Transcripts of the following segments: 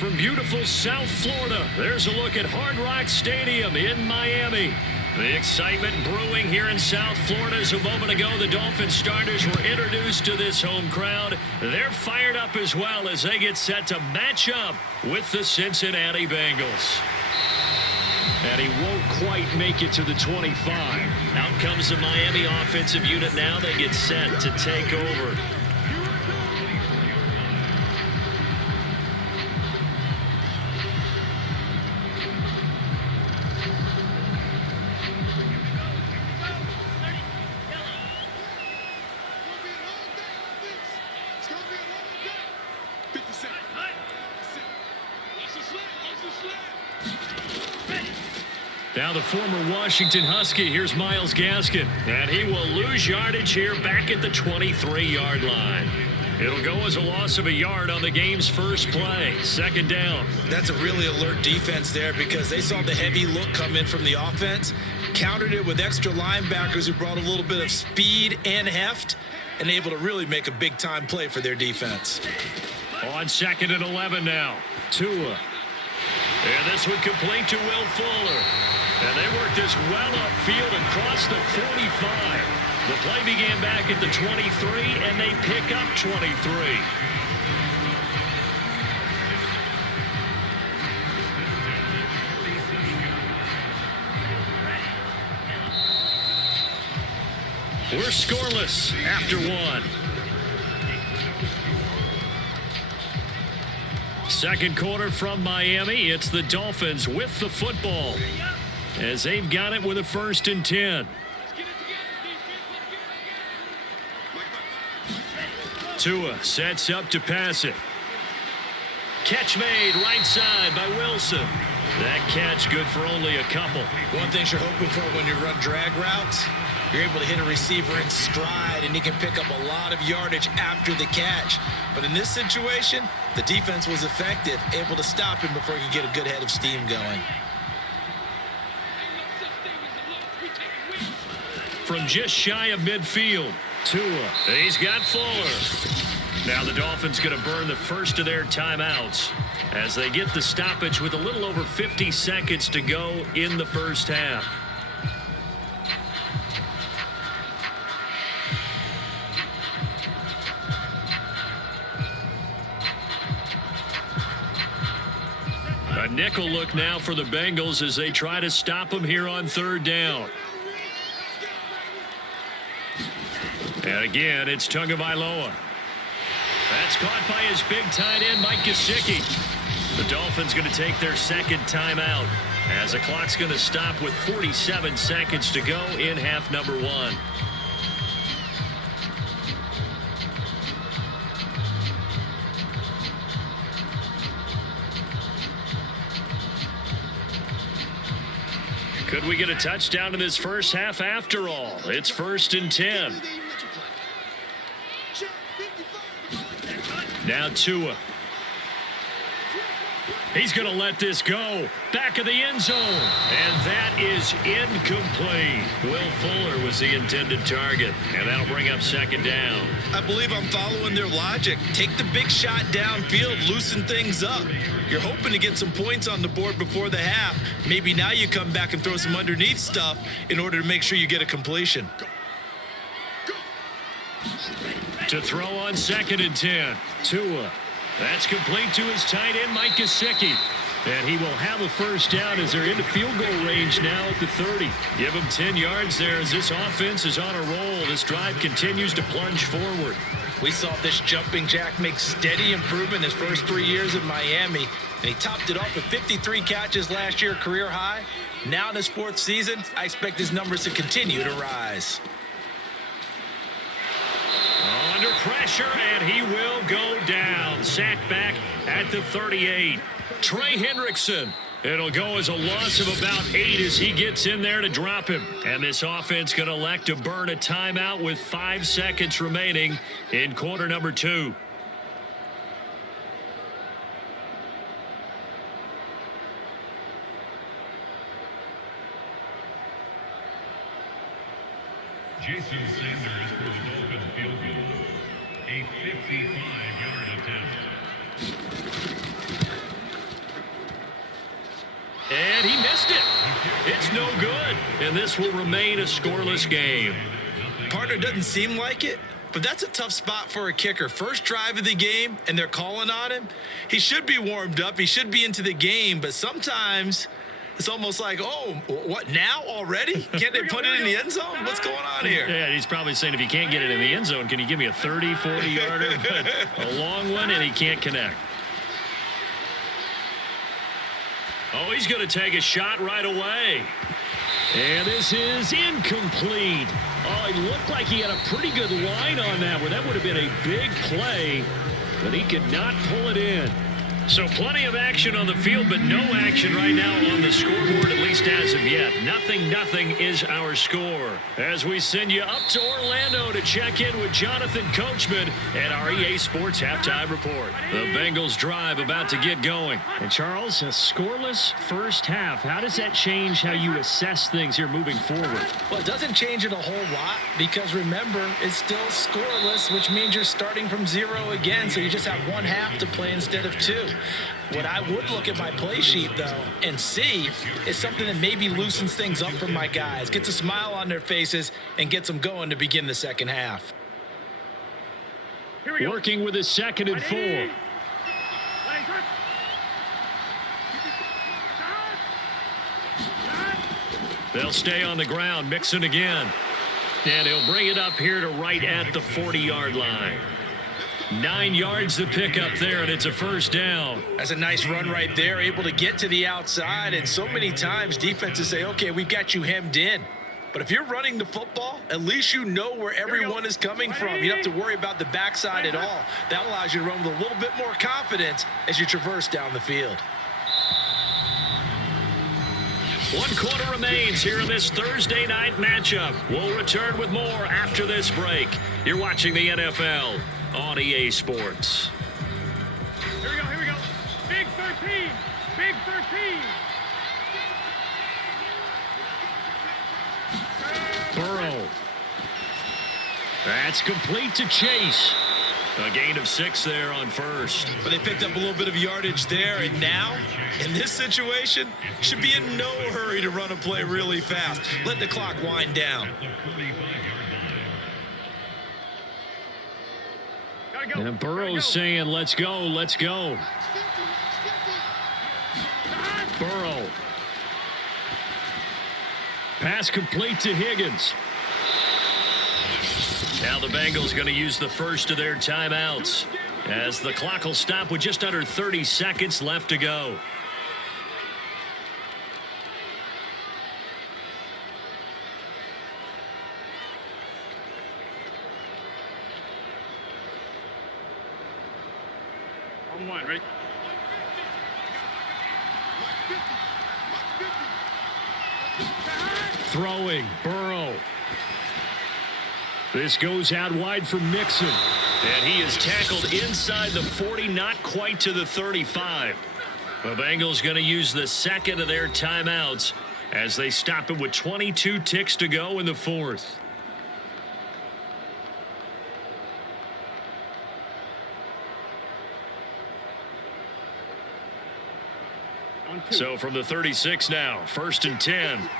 From beautiful South Florida, there's a look at Hard Rock Stadium in Miami. The excitement brewing here in South Florida as a moment ago. The Dolphins starters were introduced to this home crowd. They're fired up as well as they get set to match up with the Cincinnati Bengals. And he won't quite make it to the 25. Out comes the Miami offensive unit now. They get set to take over. Now the former Washington Husky, here's Myles Gaskin, and he will lose yardage here back at the 23-yard line. It'll go as a loss of a yard on the game's first play, second down. That's a really alert defense there because they saw the heavy look come in from the offense, countered it with extra linebackers who brought a little bit of speed and heft, and able to really make a big-time play for their defense. On second and 11 now, Tua. And this would complete to Will Fuller. And they worked this well upfield and crossed the 45. The play began back at the 23, and they pick up 23. We're scoreless after one. Second quarter from Miami. It's the Dolphins with the football as they've got it with a 1st and 10. Tua sets up to pass it. Catch made right side by Wilson. That catch good for only a couple. One thing you're hoping for when you run drag routes, you're able to hit a receiver in stride, and he can pick up a lot of yardage after the catch. But in this situation, the defense was effective, able to stop him before he could get a good head of steam going. From just shy of midfield, Tua. He's got Fuller. Now the Dolphins going to burn the first of their timeouts as they get the stoppage with a little over 50 seconds to go in the first half. A nickel look now for the Bengals as they try to stop them here on 3rd down. And again, it's Tagovailoa. That's caught by his big tight end, Mike Gesicki. The Dolphins going to take their second timeout as the clock's going to stop with 47 seconds to go in half number 1. Could we get a touchdown in this first half after all? It's 1st and 10. Now Tua. He's going to let this go. Back of the end zone. And that is incomplete. Will Fuller was the intended target. And that'll bring up 2nd down. I believe I'm following their logic. Take the big shot downfield, loosen things up. You're hoping to get some points on the board before the half. Maybe now you come back and throw some underneath stuff in order to make sure you get a completion. To throw on 2nd and 10. Tua. That's complete to his tight end, Mike Gesicki. And he will have a first down as they're into field goal range now at the 30. Give him 10 yards there as this offense is on a roll. This drive continues to plunge forward. We saw this jumping jack make steady improvement his first 3 years in Miami. And he topped it off with 53 catches last year, career high. Now in his 4th season, I expect his numbers to continue to rise. Under pressure, and he will go down. Sacked back at the 38. Trey Hendrickson. It'll go as a loss of about 8 as he gets in there to drop him. And this offense going to elect to burn a timeout with 5 seconds remaining in quarter number 2. Jason Sanders for the Dolphins field goal. A 55-yard attempt. That's no good, and this will remain a scoreless game. Partner, doesn't seem like it, but that's a tough spot for a kicker. First drive of the game, and they're calling on him. He should be warmed up. He should be into the game, but sometimes it's almost like, oh, what, now already? Can't they put it in the end zone? What's going on here? Yeah, he's probably saying, if you can't get it in the end zone, can you give me a 30, 40-yarder? But a long one, and he can't connect. Oh, he's going to take a shot right away. And this is incomplete. Oh, it looked like he had a pretty good line on that one. That would have been a big play, but he could not pull it in. So plenty of action on the field, but no action right now on the scoreboard, at least as of yet. 0-0 is our score. As we send you up to Orlando to check in with Jonathan Coachman and our EA Sports Halftime Report. The Bengals drive about to get going. And Charles, a scoreless first half. How does that change how you assess things here moving forward? Well, it doesn't change it a whole lot because, remember, it's still scoreless, which means you're starting from 0 again, so you just have one half to play instead of 2. What I would look at my play sheet, though, and see is something that maybe loosens things up for my guys, gets a smile on their faces, and gets them going to begin the second half. Working with his 2nd and 4. They'll stay on the ground, Mixon again. And he'll bring it up here to right at the 40-yard line. 9 yards to pick up there, and it's a first down. That's a nice run right there, able to get to the outside. And so many times defenses say, okay, we've got you hemmed in. But if you're running the football, at least you know where everyone is coming from. You don't have to worry about the backside at all. That allows you to run with a little bit more confidence as you traverse down the field. 1 quarter remains here in this Thursday night matchup. We'll return with more after this break. You're watching the NFL on EA Sports. Here we go. Big 13. Big 13. Burrow. That's complete to Chase. A gain of 6 there on first. But they picked up a little bit of yardage there, and now, in this situation, should be in no hurry to run a play really fast. Let the clock wind down. And Burrow's saying, let's go, let's go. Burrow. Pass complete to Higgins. Now the Bengals going to use the first of their timeouts as the clock will stop with just under 30 seconds left to go. On 1, right? Throwing, Burrow. This goes out wide for Mixon. And he is tackled inside the 40, not quite to the 35. The Bengals going to use the second of their timeouts as they stop it with 22 ticks to go in the fourth. So from the 36 now, 1st and 10.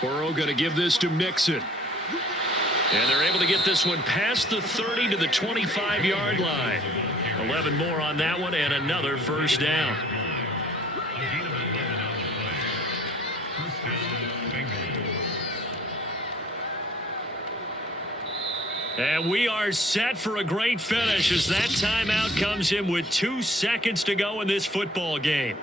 Burrow going to give this to Mixon. And they're able to get this one past the 30 to the 25-yard line. 11 more on that one and another first down. And we are set for a great finish as that timeout comes in with 2 seconds to go in this football game.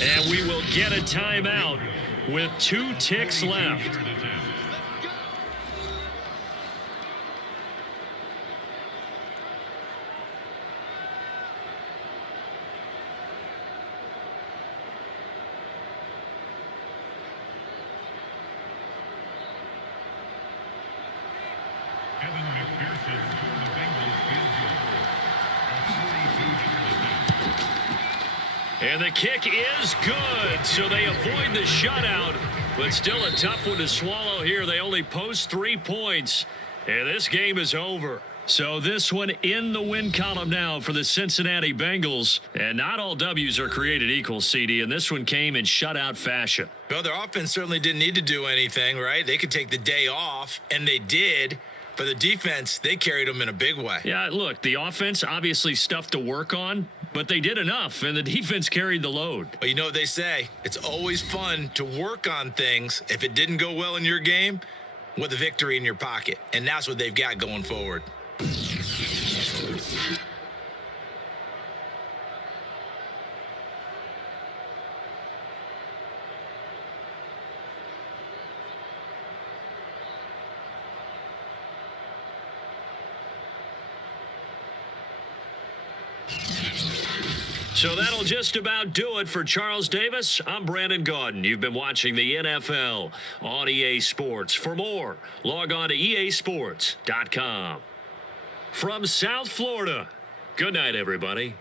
And we will get a timeout with 2 ticks left. And the kick is good, so they avoid the shutout, but still a tough one to swallow here. They only post 3 points, and this game is over. So this one in the win column now for the Cincinnati Bengals. And not all W's are created equal, CD, and this one came in shutout fashion. Well, their offense certainly didn't need to do anything, right? They could take the day off, and they did. For the defense, they carried them in a big way. Yeah, look, the offense, obviously stuff to work on, but they did enough, and the defense carried the load. But you know what they say, it's always fun to work on things. If it didn't go well in your game, with a victory in your pocket. And that's what they've got going forward. So that'll just about do it for Charles Davis. I'm Brandon Gaudin. You've been watching the NFL on EA Sports. For more, log on to easports.com. From South Florida, good night, everybody.